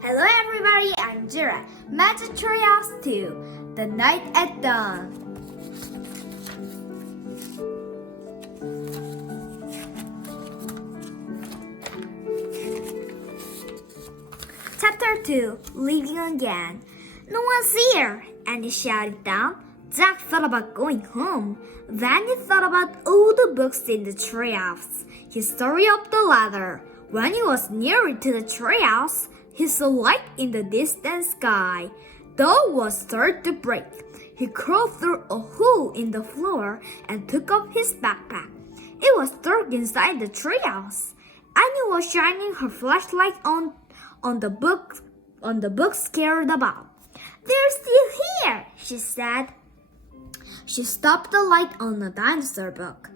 Hello everybody, I'm Jireh. Magic Treehouse 2, The Night at Dawn. Chapter 2, Leaving Again. No one's here, Annie shouted down. Jack thought about going home. Then he thought about all the books in the treehouse. He started up the ladder. When he was nearer to the treehouse, he saw light in the distant sky. Dawn was starting to break. He crawled through a hole in the floor and took off his backpack. It was dark inside the treehouse. Annie was shining her flashlight on the book scared about. "They're still here," she said. She stopped the light on a dinosaur book.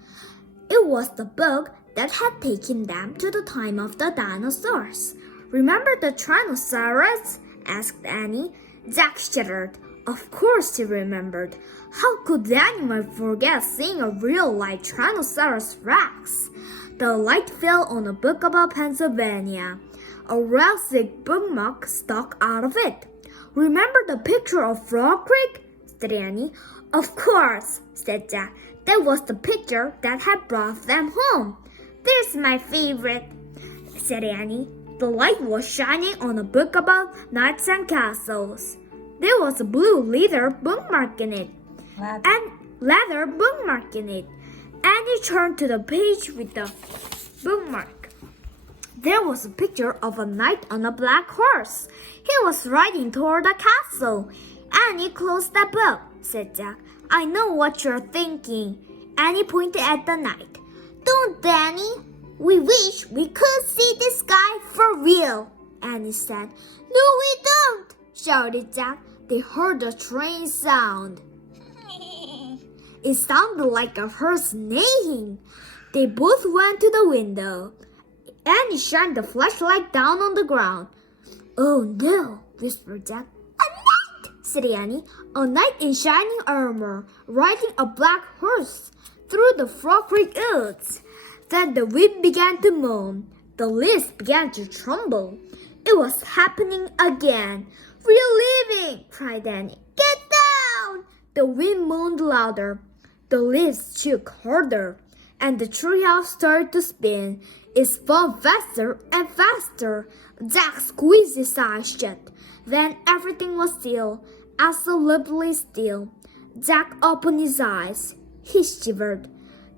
It was the book that had taken them to the time of the dinosaurs. "Remember the Tyrannosaurus?" asked Annie. Jack shuddered. Of course he remembered. How could anyone forget seeing a real-life Tyrannosaurus Rex? The light fell on a book about Pennsylvania. A rustic bookmark stuck out of it. "Remember the picture of Frog Creek?" said Annie. "Of course," said Jack. "That was the picture that had brought them home." "There's my favorite," said Annie. The light was shining on a book about knights and castles. There was a blue leather bookmark in it. Annie turned to the page with the bookmark. There was a picture of a knight on a black horse. He was riding toward the castle. "Annie, close that book," said Jack. "I know what you're thinking." Annie pointed at the knight. "Don't, Annie. We wish we could see this guy for real," Annie said. "No, we don't," shouted Jack. They heard a strange sound. It sounded like a horse neighing. They both went to the window. Annie shined the flashlight down on the ground. "Oh no," whispered Jack. "A knight," said Annie. "A knight in shining armor, riding a black horse through the Frog Creek woods." Then the wind began to moan. The leaves began to tremble. It was happening again. "We're leaving!" cried Annie. "Get down!" The wind moaned louder. The leaves shook harder, and the treehouse started to spin. It spun faster and faster. Jack squeezed his eyes shut. Then everything was still, absolutely still. Jack opened his eyes. He shivered.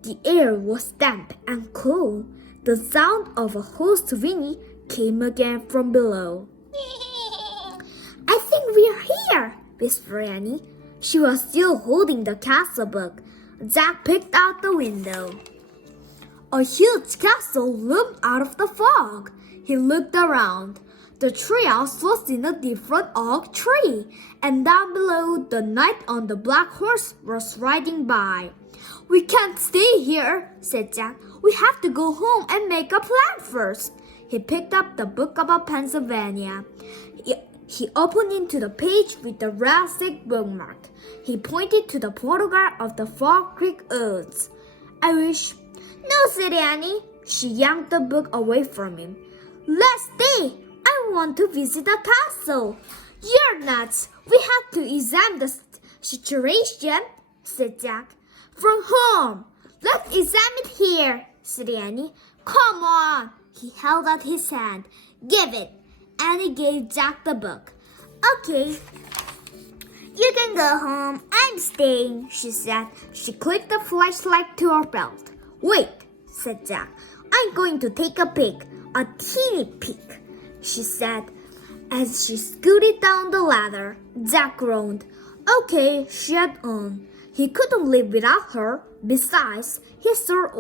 The air was damp and cool. The sound of a horse whinny came again from below. "I think we're here," whispered Annie. She was still holding the castle book. Jack peeked out the window. A huge castle loomed out of the fog. He looked around. The treehouse was in a different oak tree, and down below the knight on the black horse was riding by. "We can't stay here," said Jack. "We have to go home and make a plan first." He picked up the book about Pennsylvania. He opened into the page with the rustic bookmark. He pointed to the photograph of the Frog Creek woods. "I wish—" "No," said Annie. She yanked the book away from him. "Let's stay. I want to visit the castle." "You're nuts. We have to examine the situation," said Jack. "From home. Let's examine it here," said Annie. "Come on." He held out his hand. "Give it." Annie gave Jack the book. "Okay. You can go home. I'm staying," she said. She clicked the flashlight to her belt. "Wait," said Jack. "I'm going to take a peek. A teeny peek," she said. As she scooted down the ladder, Jack groaned. "Okay," she had on. He couldn't live without her. Besides, he sort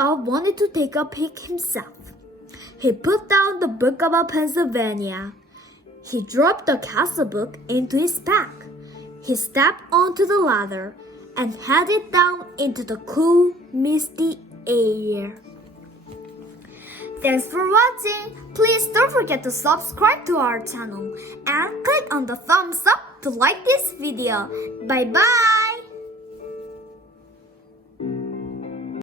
of wanted to take a peek himself. He put down the book about Pennsylvania. He dropped the castle book into his pack. He stepped onto the ladder and headed down into the cool, misty air. Thanks for watching. Please don't forget to subscribe to our channel and click on the thumbs up to like this video. Bye bye.